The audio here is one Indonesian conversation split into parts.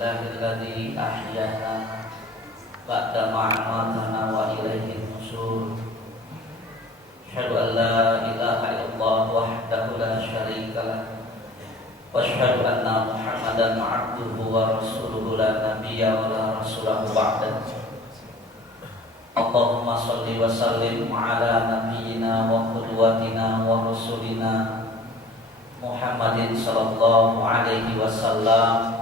Alhamdulillahilladzi ahyana ba'da ma amatana wa ilaihi nusyur. Asyhadu an la ilaha illallah wahdahu la syarika lah wa asyhadu anna Muhammadan 'abduhu wa rasuluhu la nabiyya wa la rasulahu ba'da. Allahumma shalli wa sallim ala nabiyyina wa qudwatina wa rasulina Muhammadin sallallahu alaihi wasallam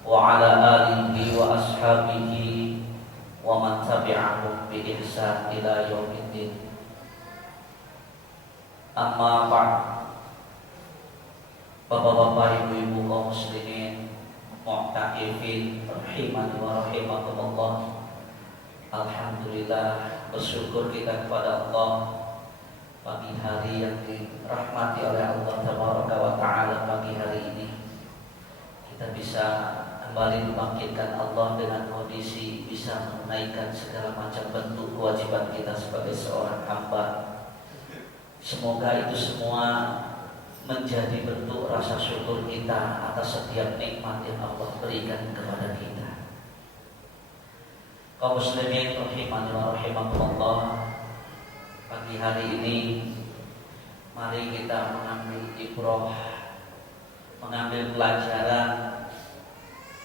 wa ala alihi wa ashabihi wa man tabi'ahum bi ihsan ila yaumiddin. Amma ba'd. Bapak-bapak, ibu-ibu kaum muslimin, mu'takifin rahimani wa rahimakumullah. Alhamdulillah, bersyukur kita kepada Allah pagi hari yang dirahmati oleh Allah Tabaraka wa Ta'ala. Pagi hari ini kita bisa kembali membangkitkan Allah dengan kondisi bisa menunaikan segala macam bentuk kewajiban kita sebagai seorang hamba. Semoga itu semua menjadi bentuk rasa syukur kita atas setiap nikmat yang Allah berikan kepada kita. Kaum muslimin rahimani wa rahimakumullah, pagi hari ini mari kita mengambil ibrah, mengambil pelajaran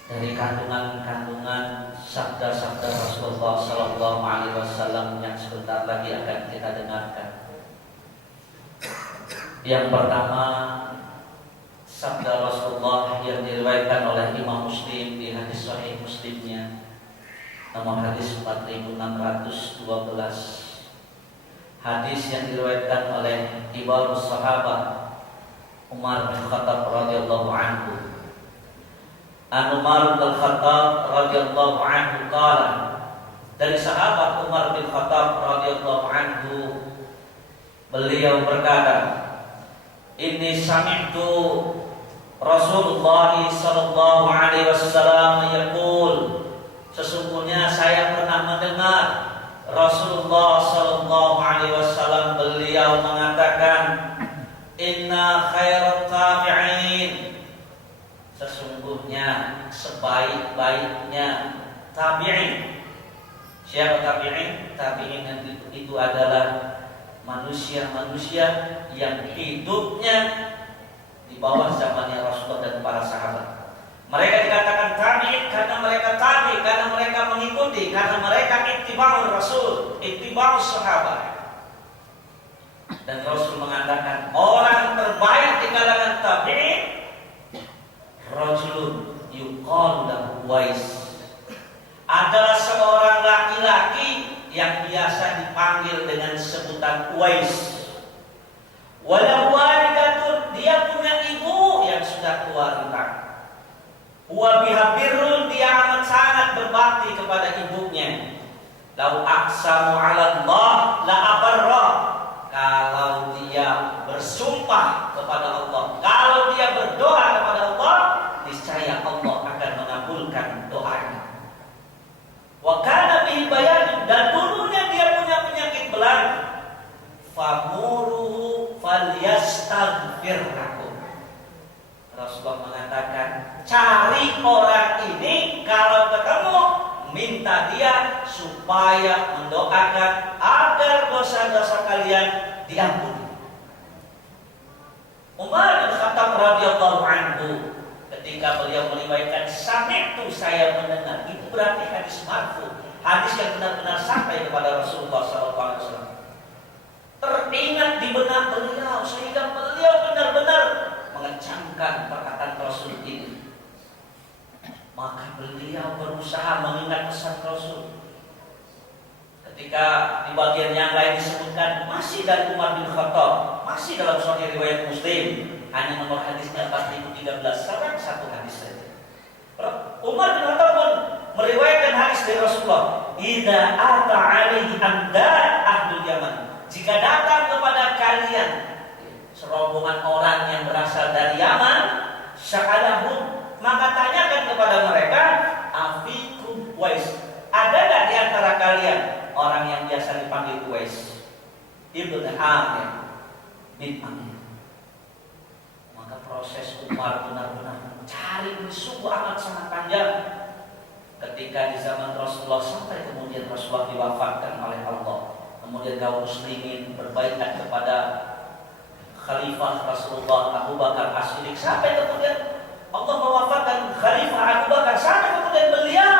dari kandungan-kandungan sabda-sabda Rasulullah sallallahu alaihi wasallam yang sebentar lagi akan kita dengarkan. Yang pertama, sabda Rasulullah yang diriwayatkan oleh Imam Muslim di hadis sahih Muslimnya nomor hadis 4612. Hadis yang diriwayatkan oleh Ibrahim sahabat Umar bin Khattab radhiyallahu anhu. Umar bin Khattab radhiyallahu anhu qala, dari sahabat Umar bin Khattab radhiyallahu anhu, beliau berkata, inni sami'tu Rasulullah sallallahu alaihi wasallam yaqul, sesungguhnya saya pernah mendengar Rasulullah sallallahu alaihi wasallam beliau mengatakan, inna khairat tabi'in, sesungguhnya sebaik-baiknya tabi'in. Siapa tabi'in? Tabi'in itu adalah manusia-manusia yang hidupnya di bawah zamannya Rasulullah dan para sahabat. Mereka dikatakan tabi'in karena mereka tabi', karena mereka mengikuti, karena mereka ittiba'ur Rasul, ittiba'us sahabat. Dan Rasul mengatakan orang terbaik di kalangan tabi'in rajulun yuqalu lahu Uwais, adalah seorang laki-laki yang biasa dipanggil dengan sebutan Uwais. Walau walidatun, dia punya ibu yang sudah tua renta. Wa biha birrun, dia amat sangat berbakti kepada ibunya. Lau aqsamu 'ala Allah la abarra, kalau dia bersumpah kepada Allah, kalau dia berdoa kepada Allah, niscaya Allah akan mengabulkan doanya. Wa kana bihi bayan, dan dulunya dia punya penyakit belang. Famuruhu falyastaghfir lakum. Rasulullah mengatakan, cari orang ini, kalau ketemu minta dia supaya mendoakan agar dosa-dosa kalian diampuni. Umar bin Khattab radhiyallahu anhu, ketika beliau meriwayatkan sami'tu, saya mendengar, itu berarti hadis marfu, hadis yang benar-benar sampai kepada Rasulullah SAW. Teringat di benak beliau sehingga beliau benar-benar mengencangkan perkataan Rasul ini. Maka beliau berusaha mengingat pesan Rasul. Ketika di bagian yang lain disebutkan masih dari Umar bin Khattab, masih dalam sahih riwayat Muslim, hanya nomor hadisnya 4013, sekarang satu hadis saja. Umar bin Khattab pun meriwayatkan hadis dari Rasulullah, idza ata alaihi amdad ahlul Yaman, jika datang kepada kalian serombongan orang yang berasal dari Yaman, sya'alahum, maka tanyakan kepada mereka, afikum Uwais, ada enggak di antara kalian orang yang biasa dipanggil Uwais ibnu Amir bin Amir? Maka proses Umar benar-benar cari sungguh amat sangat panjang. Ketika di zaman Rasulullah sampai kemudian Rasulullah diwafatkan oleh Allah, kemudian kaum muslimin berbaikat kepada Khalifah Rasulullah Abu Bakar As-Siddiq, sampai kemudian Allah mewafatkan Khalifah Abu Bakar, sampai kemudian beliau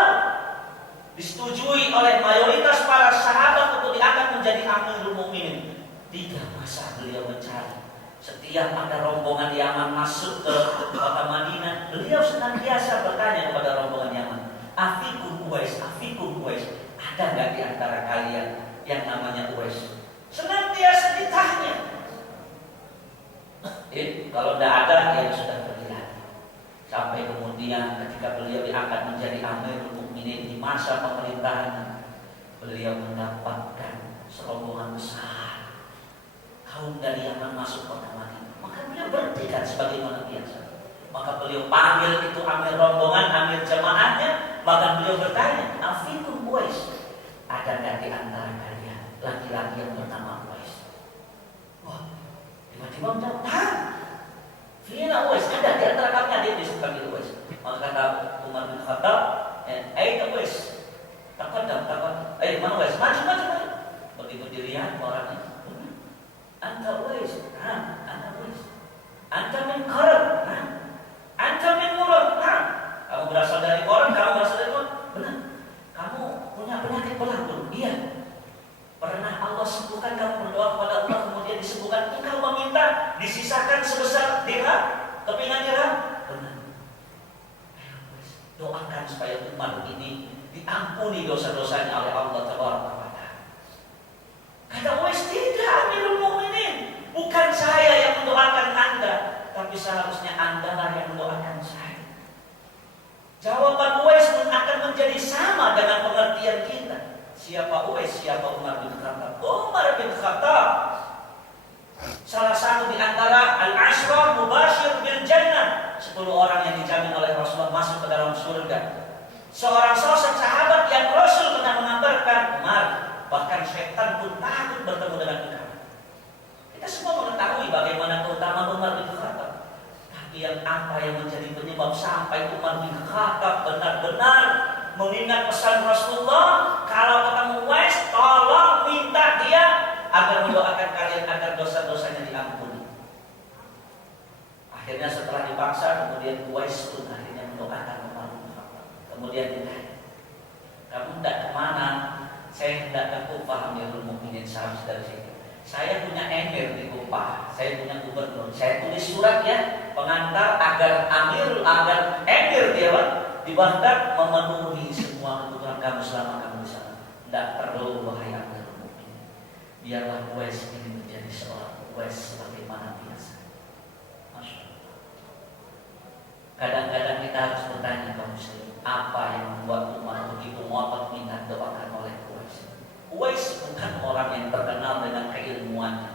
disetujui oleh mayoritas para sahabat untuk diangkat menjadi Amirul Mukminin. 3 masa beliau mencari. Setiap ada rombongan Yaman masuk ke kota Madinah, beliau senantiasa bertanya kepada rombongan Yaman, Afikum Uwais, ada nggak di antara kalian yang namanya Uwais? Senantiasa ditanya. Kalau tidak ada, ya sudah pergi lagi. Sampai kemudian ketika beliau diangkat menjadi Amirul Mukminin di masa pemerintahan, beliau mendapatkan serombongan besar kaum dari Yaman masuk kota Madinah. Maka beliau bertekad sebagaimana biasa. Maka beliau panggil itu amir rombongan, amir jemaahnya. Maka beliau bertanya, Afikum Uwais, ada nggak di antara kalian laki-laki yang bernama Uwais? Wah, tiba-tiba menjawab, Fina Uwais, ada di antara kalian dia disebut Uwais. Maka kata Umar bin Khattab, Aina Uwais, takadam, mana Uwais, maju. Begitu dilihat orangnya, Anta Uwais, Anta Uwais, Anta min Qarab, Anta min Murad, kamu berasal dari orang, kamu berasal dari orang, benar. Kamu punya penyakit pelantur, iya. Pernah Allah sembuhkan, kamu berdoa kepada Allah kemudian disembuhkan, engkau meminta disisakan sebesar dirham, kepingan dirham, benar. Ayo doakan supaya umat ini diampuni dosa-dosanya oleh Allah Taala. Kata Uwais, tidak Amirul Mukminin, bukan saya yang mendoakan Anda, tapi seharusnya Anda lah yang mendoakan saya. Jawaban Uwais pun akan menjadi sama dengan pengertian kita. Siapa Uwais? Siapa Umar bin Khattab? Umar bin Khattab, salah satu di antara al-ashra mubashir bil jannah, 10 orang yang dijamin oleh Rasulullah masuk ke dalam surga. Seorang sosok sahabat yang Rasul pernah mengabarkan, Umar, bahkan setan pun takut bertemu dengan engkau. Kita semua mengetahui bagaimana keutamaan Umar bin Khattab. Tapi yang apa yang menjadi penyebab sampai Umar bin Khattab benar-benar mengingat pesan Rasulullah, kalau ketemu Uwais, tolong minta dia agar mendoakan kalian agar dosa-dosanya diampuni. Akhirnya setelah dipaksa, kemudian Uwais pun akhirnya mendoakan Umar bin Khattab. Kemudian ditanya, kamu hendak kemana? Saya hendak ke Kufah, Amirul Mukminin, seharusnya dari sini. Saya punya emir di Kufah, saya punya gubernur. Saya tulis surat ya, pengantar agar emir dia di Baghdad memenuhi semua kebutuhan kamu selama kamu di sana. Tidak perlu wahai Amirul Mukminin. Biarlah Uwais ini menjadi seorang Uwais sebagaimana biasa. Masya Allah. Kadang-kadang kita harus bertanya kaum muslim, apa yang membuat Umar begitu ngotot minta doakan oleh Uwais? Uwais bukan orang yang terkenal dengan keilmuannya.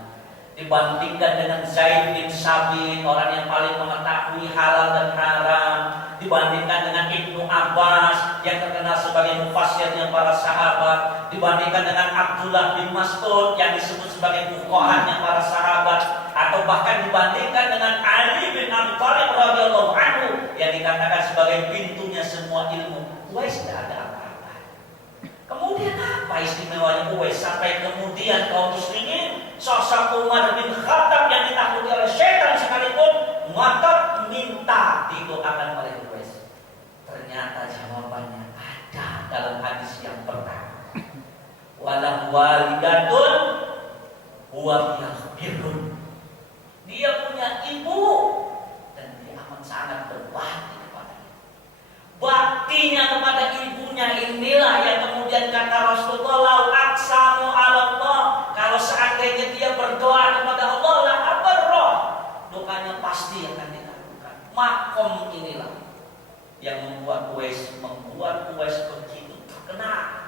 Dibandingkan dengan Zaid bin Sabit, orang yang paling mengetahui halal dan haram, dibandingkan dengan Ibnu Abbas yang terkenal sebagai mufassirnya para sahabat, dibandingkan dengan Abdullah bin Mas'ud yang disebut sebagai fuqahanya para sahabat, atau bahkan dibandingkan dengan Ali bin Abi Thalib radhiyallahu anhu yang dikatakan sebagai pintunya semua ilmu. Uwais tidak ada apa-apa. Kemudian apa istimewanya Uwais sampai kemudian kaum muslimin, sosok Umar bin Khattab yang ditakuti oleh setan sekalipun ngotot minta didoakan oleh Uwais? Ternyata jawabannya ada dalam hadis yang pertama. Walahu walidatun huwa yaghfirun. Dia punya ibu dan dia amat sangat berbakti kepadanya. Baktinya kepada ibunya inilah yang kemudian kata Rasulullah, lau aqsamu 'ala Allah, kalau seandainya dia berdoa kepada Allah, la abarrah, doanya pasti akan dikabulkan. Makom inilah yang membuat Uwais begitu terkenal.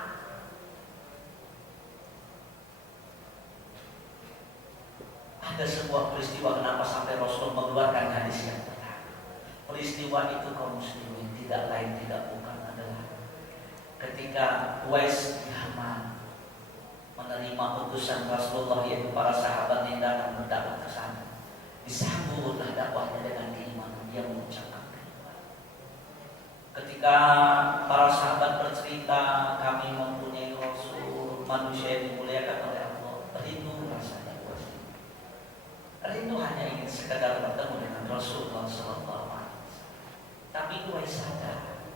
Ada sebuah peristiwa kenapa sampai Rasul mengeluarkan hadis yang pertama. Peristiwa itu kaum muslimin tidak lain tidak bukan adalah ketika Uwais di Yaman menerima utusan Rasulullah, yaitu para sahabat yang datang berdakwah ke sana. Disambutlah dakwahnya dengan keimanan. Dia mengucapkan kalimat Ketika para sahabat bercerita, kami mempunyai Rasul, manusia yang dimuliakan oleh Allah, rindu rasanya. Rindu hanya ingin sekadar bertemu dengan Rasulullah SAW. Tapi Uwais sadar,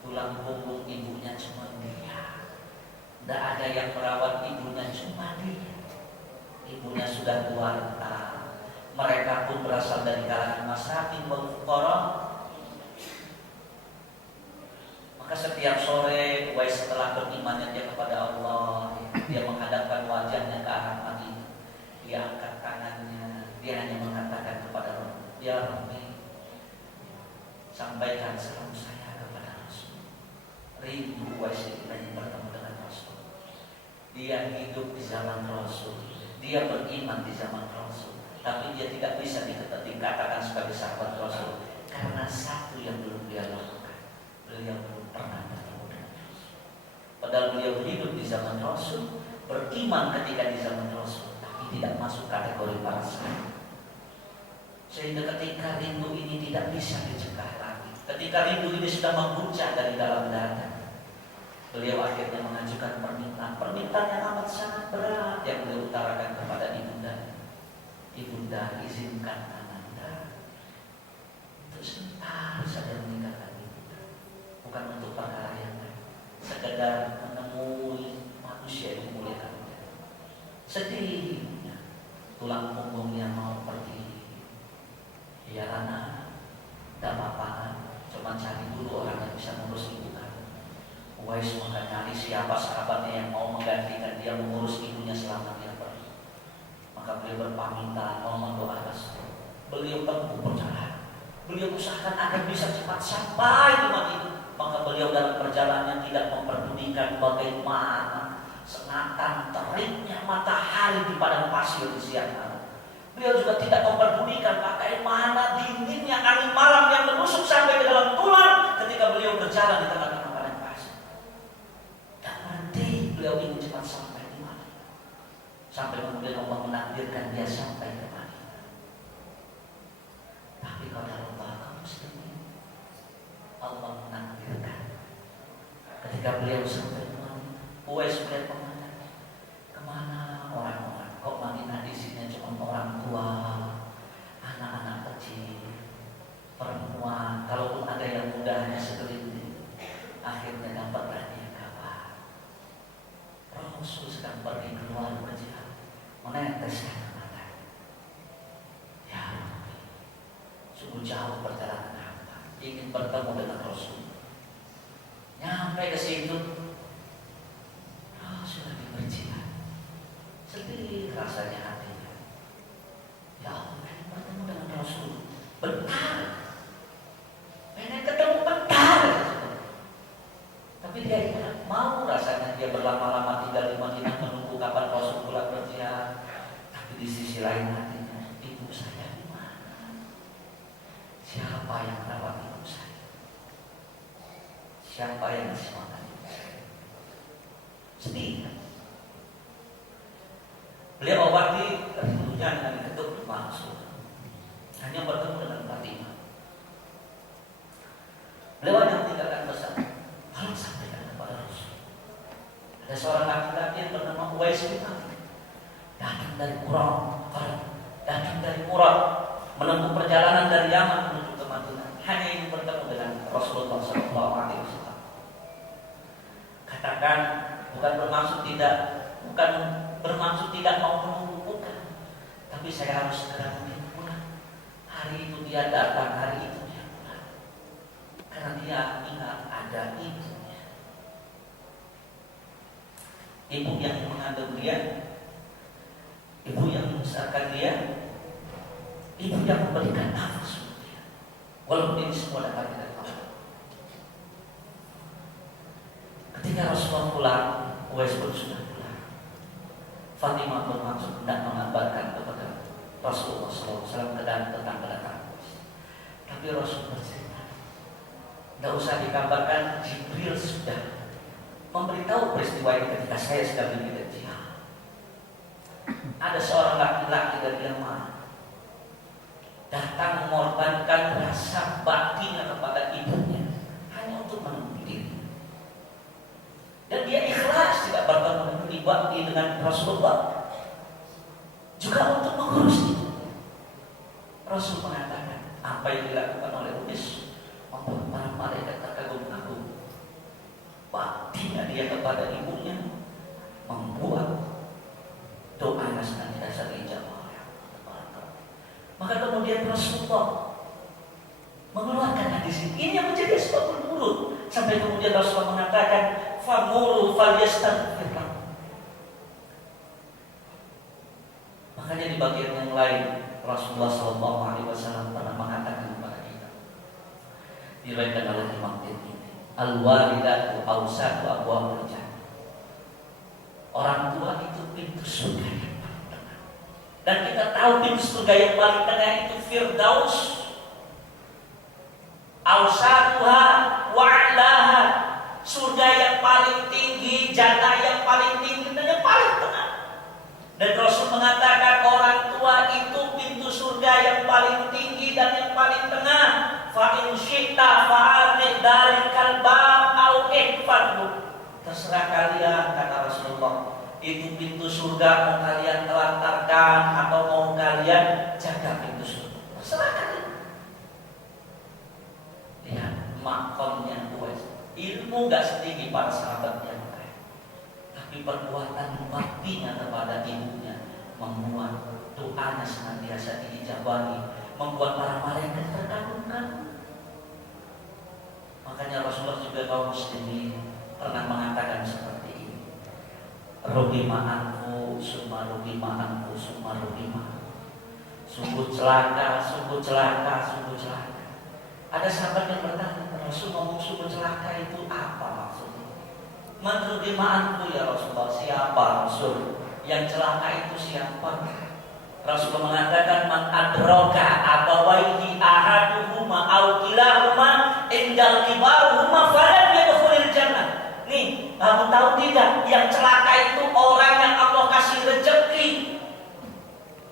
tulang punggung ibunya cuma dia. Tidak ada yang merawat ibunya, cuma dia. Ibunya sudah tua. Mereka pun berasal dari kalangan masakin wal fuqara. Maka setiap sore Uwais setelah berimannya dia kepada Allah, dia menghadapkan wajahnya ke arah Madinah. Dia angkat tangannya, dia hanya mengatakan kepada Allah, ya Rabbi, sampaikan salam saya kepada Rasul. Rindu Uwais ingin bertemu dengan Rasul. Dia hidup di zaman Rasul, dia beriman di zaman Rasul, tapi dia tidak bisa dikatakan sebagai sahabat Rasul karena satu yang belum dia lakukan, beliau belum pernah bertemu dengan Rasul. Padahal beliau hidup di zaman Rasul, beriman ketika di zaman Rasul, tapi tidak masuk kategori para sahabat. Sehingga ketika rindu ini tidak bisa dicegah lagi, ketika rindu ini sudah membuncah dari dalam dada, beliau akhirnya mengajukan permintaan yang amat sangat berat yang beliau utarakan kepada ibunda. Ibunda, izinkan Ananda untuk sebentar saja meninggalkan ibunda, bukan untuk perkara yang lain, sekedar menemui manusia yang dimuliakan. Sedih, tulang punggungnya mau pergi. Ya Rana, tidak apa-apa, cuma cari dulu orang yang bisa mengurus ibu kan. Uwais maka nyari siapa sahabatnya yang mau menggantikan dia mengurus ibunya selama dia pergi. Maka beliau berpamitan, mohon doa restu. Beliau tempuh perjalanan. Beliau usahakan agar bisa cepat sampai di Madinah. Maka beliau dalam perjalanannya tidak memperdulikan bagaimana sengatan teriknya matahari di padang pasir di siang hari. Beliau juga tidak memperdulikan bagaimana dinginnya angin malam yang menusuk sampai ke dalam tulang ketika beliau berjalan di tengah-tengah padang pasir. Dan nanti beliau ingin cepat sampai di mana. Sampai kemudian Allah menakdirkan dia sampai ke Madinah. Tapi kalau Allah kaum muslimin, Allah menakdirkan ketika beliau sampai ke Madinah, Uwais melihat kemana orang-orang, kok Madinah isinya cuma orang tua, anak-anak kecil, perempuan, kalaupun ada yang muda hanya segelintir. Akhirnya dapatlah dia kabar Rasul sedang pergi keluar ke jihad, meneteskan mata. Ya Rabbi, sungguh jauh perjalanan hamba ingin bertemu dengan Rasul. Nyampe ke situ, Rasul lagi berjihad. Sedih rasanya hatinya. Ya Allah, pengen bertemu dengan Rasul. Bentar, pengen ketemu bentar. Tapi dia ingat, mau rasanya dia berlama-lama tinggal di Madinah menunggu kapan Rasul pulang berjihad. Tapi di sisi lain hatinya, ibu saya di mana? Siapa yang merawat ibu saya? Siapa yang ngasih makan ibu saya? Sedih. Beliau obati rindunya dengan ketuk langsung, hanya bertemu dengan Fatimah. Beliau hanya meninggalkan pesan, tolong sampaikan kepada Rasul. Ada seorang laki-laki yang bernama Uwais bin Malik, datang dari Murad, menempuh perjalanan dari Yaman menuju ke Madinah, hanya ingin bertemu dengan Rasulullah SAW. Katakan, bukan bermaksud tidak mau menunggu, bukan. Tapi saya harus segera mungkin pulang. Hari itu dia datang, hari itu dia pulang. Karena dia ingat ada ibunya. Ibu yang mengandung dia, ibu yang membesarkan dia, ibu yang memberikan nafas untuk dia. Walaupun ini semua datang dari Allah. Ketika Rasulullah pulang, Uwais pun sudah pulang. Fatimah bermaksud hendak mengabarkan kepada Rasulullah SAW tentang kedatangan. Tapi Rasul bercerita, tidak usah dikabarkan, Jibril sudah memberitahu peristiwa ini ketika saya sedang di jihad. Ada seorang laki-laki dari Yaman datang mengorbankan rasa baktinya kepada ibunya hanya untuk Dan dia ikhlas tidak bertemu dengan Rasulullah juga untuk mengurus itu. Rasul mengatakan apa yang dilakukan oleh Uwais membuat para malaikat terkagum-kagum. Baktinya dia kepada ibunya membuat doanya senantiasa dijawab. Maka kemudian Rasulullah mengeluarkan hadis ini yang menjadi sebab mulut sampai kemudian Rasulullah mengatakan famuru falyastaghfir. Makanya di bagian yang lain Rasulullah SAW pernah mengatakan kepada kita, diriwayatkan oleh Imam Tirmidzi, al-walidatu awsatu abwaabul jannah. Orang tua itu pintu surga yang paling tengah. Dan kita tahu pintu surga yang paling tengah itu Firdaus. Awsatuha wa'laha. Surga yang paling tinggi, jannah yang paling tinggi dan yang paling tengah. Dan Rasul mengatakan orang tua itu pintu surga yang paling tinggi dan yang paling tengah. Fa in syi'ta fa'arid dalikal bab au ikfadhu. Terserah kalian, kata Rasulullah. Itu pintu surga mau kalian telantarkan atau mau kalian jaga pintu surga. Terserah kalian. Lihat makomnya Uwais. Ilmu gak setinggi para sahabat yang lain, tapi perbuatan baktinya kepada ibunya membuat doanya senantiasa dijabahi, membuat para malaikat terkagum-kagum. Makanya Rasulullah juga kaum muslimin pernah mengatakan seperti ini. Ruhima anfu, summa ruhima anfu, summa ruhima. Sungguh celaka, sungguh celaka, sungguh celaka. Ada sahabat yang bertanya, Rasul ngomong sungguh celaka itu apa maksudnya? Man ruhima anfu ya Rasulullah, siapa Rasul? Yang celaka itu siapa? Rasulullah mengatakan man adroka abawaihi ahaduhuma au kilahuma indal kibaruhuma falan yadkhulul jannah. Nih, kamu tahu tidak yang celaka itu orang yang Allah kasih rezeki,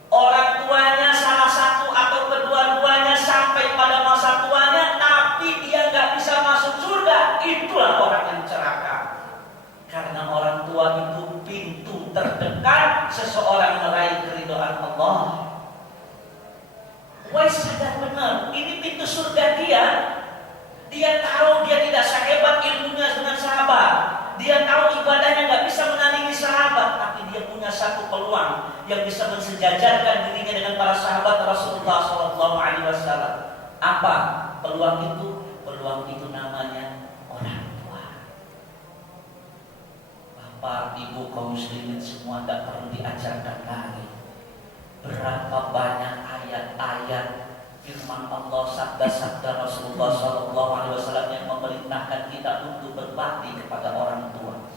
orang tuanya salah satu atau kedua-duanya sampai pada masa tuanya, tapi dia nggak bisa masuk surga. Itulah orang yang celaka. Karena orang tua itu pintu terdekat seseorang meraih keridhaan Allah. Uwais sadar benar, ini pintu surga dia. Dia tahu dia tidak sehebat ilmunya dengan sahabat. Dia tahu ibadahnya nggak bisa menandingi sahabat, tapi dia punya satu peluang yang bisa mensejajarkan dirinya dengan para sahabat Rasulullah SAW. Apa peluang itu? Peluang itu namanya orang tua. Bapak, ibu, kaum muslimin semua tidak perlu diajarkan lagi. Berapa banyak ayat-ayat firman Allah, sabda-sabda Rasulullah SAW yang memerintahkan kita untuk berbakti kepada orang tua.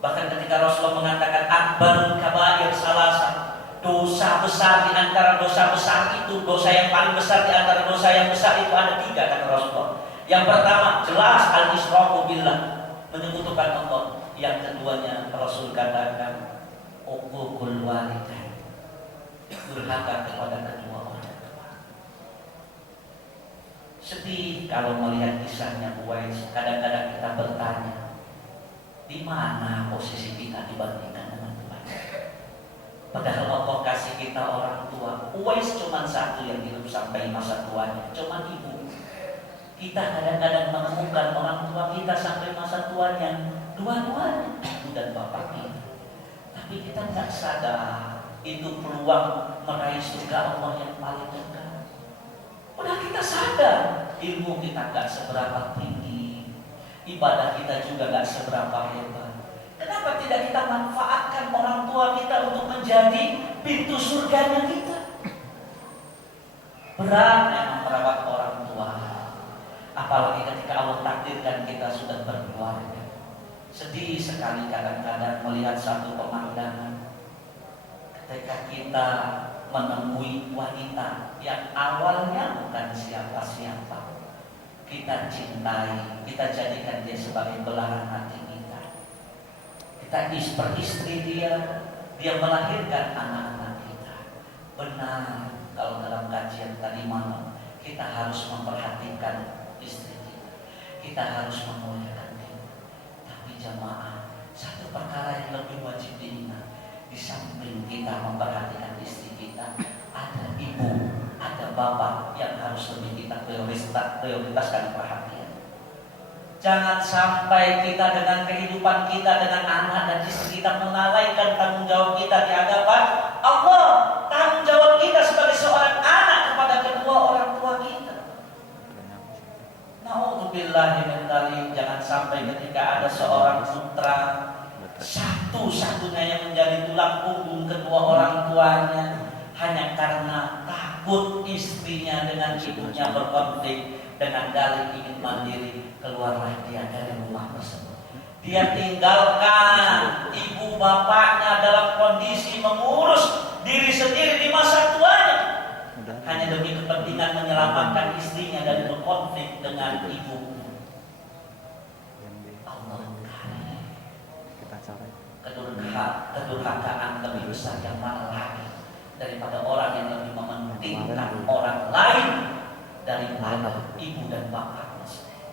Bahkan ketika Rasulullah mengatakan akbarul kabair salasa, dosa besar di antara dosa besar itu, dosa yang paling besar di antara dosa yang besar itu ada 3, kata Rasulullah. Yang pertama jelas al-israfu billah, menyekutukan Allah. Yang keduanya Rasul katakan uququl walidain, durhaka kepada kedua orang tua. Sedih kalau melihat kisahnya Uwais. Kadang-kadang kita bertanya, di mana posisi kita dibandingkan dengan Tuhan? Padahal Allah kasih kita orang tua. Uwais cuma satu yang hidup sampai masa tuanya, cuma ibu. Kita kadang-kadang menemukan orang tua kita sampai masa tuanya dua-duanya, ibu dan bapak kita. Tapi kita nggak sadar itu peluang meraih surga Allah yang paling dekat. Udah kita sadar ilmu kita nggak seberapa tinggi, ibadah kita juga nggak seberapa hebat. Kenapa tidak kita manfaatkan orang tua kita untuk menjadi pintu surganya kita? Berat memang merawat orang tua, apalagi ketika Allah takdirkan kita sudah berkeluarga. Sedih sekali kadang-kadang melihat satu pemandangan ketika kita menemui wanita yang awalnya bukan siapa-siapa. Kita cintai, kita jadikan dia sebagai belahan hati kita. Kita istri dia melahirkan anak-anak kita. Benar, kalau dalam kajian tadi malam kita harus memperhatikan istri kita. Kita harus memuliakan dia. Tapi jamaah, Satu perkara yang lebih wajib diingat, di samping kita memperhatikan istri kita, ada ibu, ada bapak yang harus lebih kita prioritaskan perhatian. Jangan sampai kita dengan kehidupan kita dengan anak dan istri kita melalaikan tanggung jawab kita di hadapan Allah. Tanggung jawab kita sebagai seorang anak kepada kedua orang tua kita. Na'udzubillahi min dzalik. Jangan sampai ketika ada seorang putra satu-satunya yang menjadi tulang punggung kedua orang tuanya, hanya karena takut istrinya dengan ibunya berkonflik, dengan dalih ingin mandiri, keluarlah dia dari rumah tersebut. Dia tinggalkan ibu bapaknya dalam kondisi mengurus diri sendiri di masa tuanya, hanya demi kepentingan menyelamatkan istrinya dari berkonflik dengan ibu. Allah, kedurhakaan lebih besar yang mana lagi daripada orang yang lebih mementingkan orang lain daripada ibu dan bapaknya sendiri.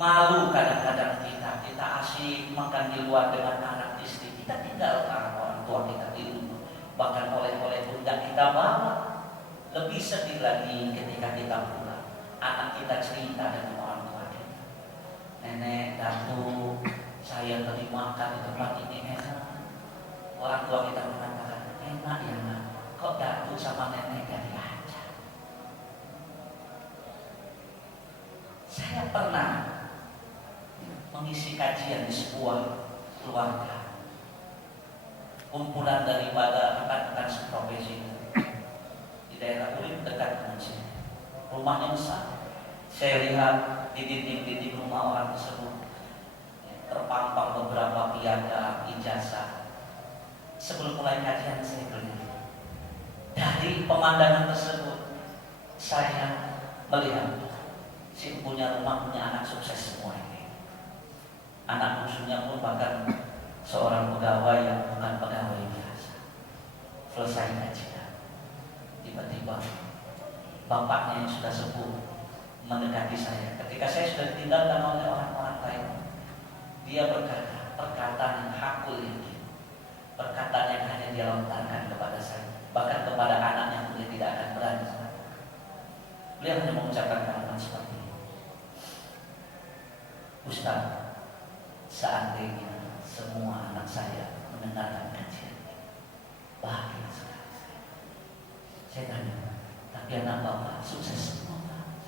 Malu kadang-kadang kita asyik makan di luar dengan anak istri, kita tinggalkan orang tua kita di rumah, bahkan oleh-oleh pun tidak kita bawa. Lebih sedih lagi ketika kita pulang, anak kita cerita dengan orang tua kita, nenek, datuk, saya tadi makan di tempat ini enak. Orang tua kita mengatakan, enak ya nak, kok datuk sama nenek gak diajak. Saya pernah mengisi kajian di sebuah keluarga, kumpulan daripada rekan-rekan seprofesi di daerah Urip dekat dengan sini. Rumahnya besar. Saya lihat di dinding-dinding rumah orang tersebut terpampang beberapa piagam ijazah. Sebelum mulai kajian saya berdiri. Dari pemandangan tersebut saya melihat si punya rumah punya anak sukses semua ini. Anak bungsunya pun bahkan seorang pegawai yang bukan pegawai biasa. Selesai kajian, tiba-tiba bapaknya yang sudah sepuh mendekati saya. Ketika saya sudah ditinggalkan oleh orang-orang lain, dia berkata perkataan yang hakul ini, perkataan yang hanya dia lontarkan kepada saya, bahkan kepada anaknya pun dia tidak akan berani. Beliau hanya mengucapkan kalimat seperti ini, Ustaz, seandainya semua anak saya mendengarkan kajian ini, bahagia sekali saya. Saya tanya, tapi anak bapak sukses semua Pak?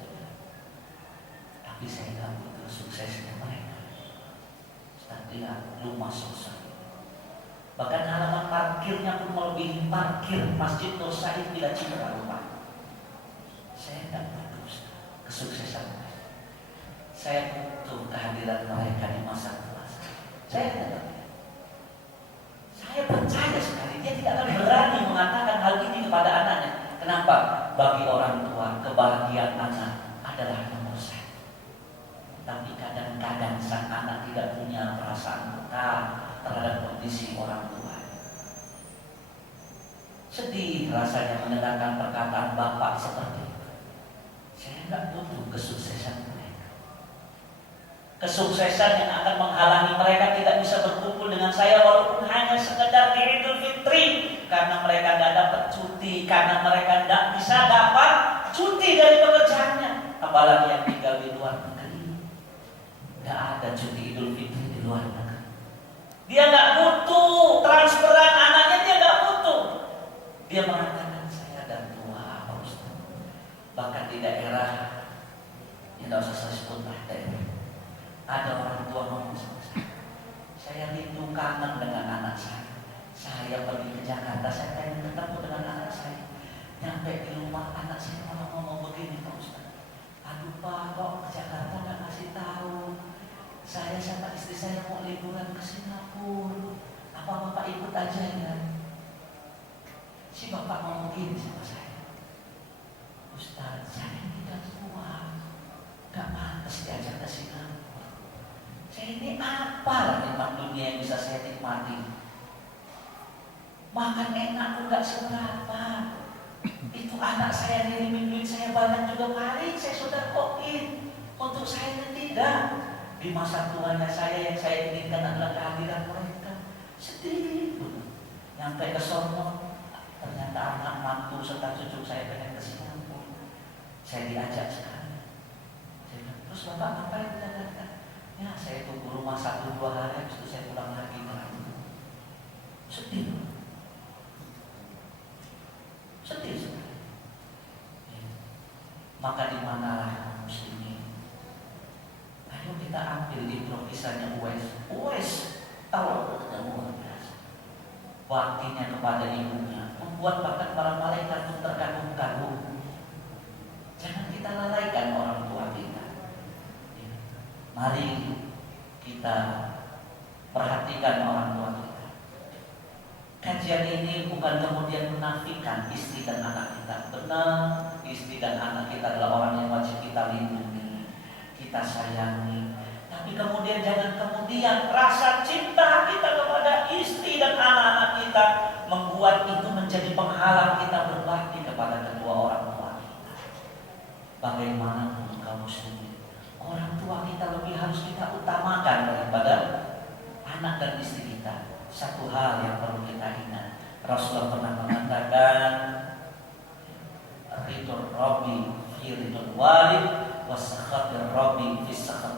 Tapi saya tidak butuh suksesnya mereka. Ustaz, lihat rumah sukses. Bahkan halaman parkirnya pun melebihi parkir Masjid Nur Said bila Citra rumah. Saya tidak butuh kesuksesan mereka. Saya butuh kehadiran mereka di masa tua saya. Saya percaya sekali dia tidak akan berani mengatakan hal ini kepada anaknya. Kenapa? Bagi orang tua kebahagiaan anak adalah nomor satu. Tapi kadang-kadang sang anak tidak punya perasaan peka terhadap kondisi orang tua. Sedih rasanya mendengarkan perkataan bapak seperti itu. Saya tidak butuh kesuksesan mereka. Kesuksesan yang akan menghalangi mereka tidak bisa berkumpul dengan saya walaupun hanya sekedar di Idul Fitri, karena mereka tidak dapat cuti, karena mereka tidak bisa dapat cuti dari pekerjaannya. Apalagi yang tinggal di luar negeri, tidak ada cuti Idul Fitri di luar negeri. Dia nggak butuh transferan anaknya, dia nggak butuh. Dia mengatakan saya dan tua Pak Ustaz. Bahkan di daerah yang tidak usah saya sebut daerah, ada orang tua ngomong sama saya rindu kangen dengan anak saya. Saya pergi ke Jakarta, saya pengen ketemu dengan anak saya. Nyampe di rumah anak saya malah ngomong begini Pak Ustaz. Aduh Pak, kok ke Jakarta nggak kasih tahu? Saya sama istri saya mau liburan ke Singapura. Apa Bapak ikut aja ya? Si Bapak ngomong gini sama saya, Ustaz, saya tidak tua, gak pantas diajak ke Singapura. Saya ini apa nikmat dunia yang bisa saya nikmati? Makan enak pun gak seberapa. Itu anak saya ngirimin duit saya banyak juga paling saya sudah koin. Untuk saya tidak. Di masa tuanya saya yang saya inginkan adalah kehadiran mereka. Sedih pun. Nyampe ke sono, ternyata anak mantu serta cucu saya pengen ke Singapura. Saya diajak sekali. Saya bilang, terus Bapak ngapain di Jakarta? Ya saya tunggu rumah 1-2 hari, habis itu saya pulang lagi ke Lampung. Sedih. Sedih sekali. Maka di manalah kaum muslimin? Ayo kita ambil ibroh kisahnya Uwais. Uwais tahu luar biasa. Waktinya kepada ibunya membuat bahkan para malaikat pun terkagum-kagum. Jangan kita lalaikan orang tua kita. Mari kita perhatikan orang tua kita. Kajian ini bukan kemudian menafikan istri dan anak kita. Benar, istri dan anak kita adalah orang yang wajib kita lindungi, kita sayangi. Tapi kemudian jangan kemudian rasa cinta kita kepada istri dan anak-anak kita membuat itu menjadi penghalang kita berbakti kepada kedua orang tua kita. Bagaimanapun kaum muslimin, orang tua kita lebih harus kita utamakan daripada anak dan istri kita. Satu hal yang perlu kita ingat, Rasulullah pernah mengatakan, ridho Rabbi fi ridho walid wa sakhatir Rabbi fi sakhat